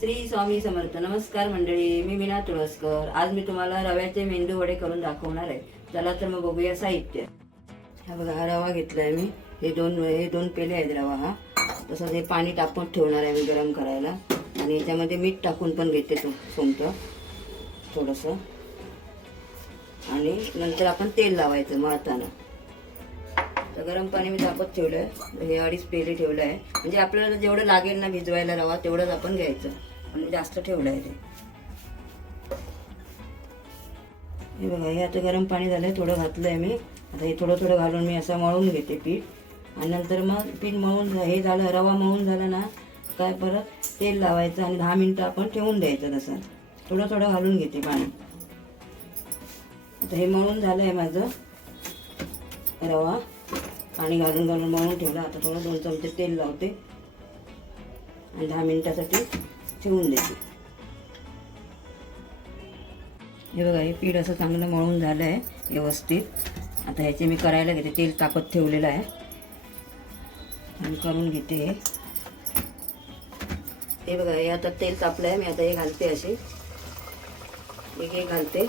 श्री स्वामी समर्थ. नमस्कार मंडळी, मी मीना तुळसकर. आज मी तुम्हाला रव्याचे मेंदू वडे करून दाखवणार आहे. चला तर मग बघूया साहित्य. हा बघा, हा रवा घेतलाय मी. हे दोन पेले आहेत रवा. हा तसंच हे पाणी टाकून ठेवणार आहे मी गरम करायला. आणि याच्यामध्ये मीठ टाकून पण घेते सोमतं थोडंसं. आणि नंतर आपण तेल लावायचं मळताना. तर गरम पाणी मी तापत ठेवलं आहे. हे 2.5 पेले ठेवलं आहे. म्हणजे आपल्याला जेवढं लागेल ना भिजवायला रवा तेवढंच आपण घ्यायचं. आणि जास्त ठेवलं आहे ते. हे बघा, हे आता गरम पाणी झालं आहे. थोडं घातलं आहे मी. आता हे थोडं थोडं घालून मी असं मळून घेते पीठ. आणि नंतर मग पीठ मळून हे झालं, रवा मळून झाला ना काय परत तेल लावायचं आणि 10 मिनटं आपण ठेवून द्यायचं. तसं थोडं थोडं घालून घेते पाणी. आता हे मळून झालं आहे माझं रवा. पाणी घालून घालून मळून ठेवलं. आता थोडं 2 चमचे तेल लावते आणि 10 मिनिटासाठी ठेवून देते. हे बघा, हे पीठ असं चांगलं मळून झालं आहे व्यवस्थित. आता ह्याचे मी करायला घेते. तेल तापत ठेवलेलं आहे आणि करून घेते. हे बघा, हे आता तेल तापलं आहे. मी आता हे घालते. असे एक घालते.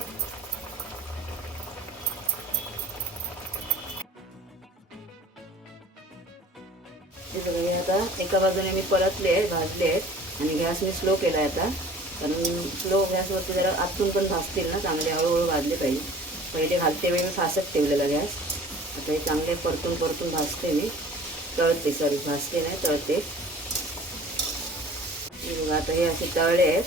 हे बघा, हे आता एका बाजूने मी परतले आहेत, भाजले आहेत. आणि गॅस मी स्लो केला आहे आता. कारण स्लो गॅसवरती जरा आतून पण भाजतील ना चांगले, हळूहळू भाजले पाहिजे. पहिले घालते वेळी मी फासट ठेवलेला गॅस. आता हे चांगले परतून परतून भाजते मी. भाजते नाही, तळते. हे बघा, आता हे असे तळले आहेत.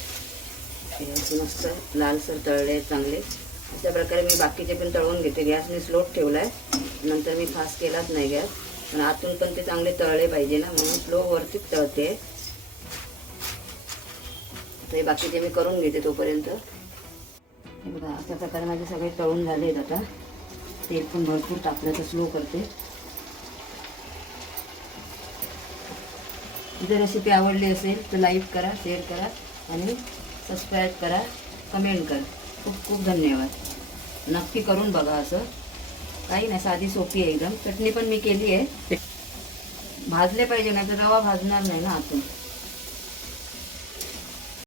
हे असे मस्त लालसर तळले आहेत चांगले. अशा प्रकारे मी बाकीचे पण तळून घेते. गॅस मी स्लोच ठेवला आहे. नंतर मी फास्ट केलाच नाही गॅस. पण आतून पण ते चांगले तळले पाहिजे ना, म्हणून स्लो वरतीच तळते. हे बाकीचे मी करून घेते तोपर्यंत. हे बघा, अशा प्रकारे माझे सगळे तळून झाले आहेत. आता तेल पण भरपूर टाकलं तर स्लो करते. जर रेसिपी आवडली असेल तर लाईक करा, शेअर करा आणि सबस्क्राईब करा, कमेंट करा. खूप खूप धन्यवाद. नक्की करून बघा. असं काही नाही, साधी सोपी आहे एकदम. चटणी पण मी केली आहे. भाजले पाहिजे, नाही तर रवा भाजणार नाही ना आतून.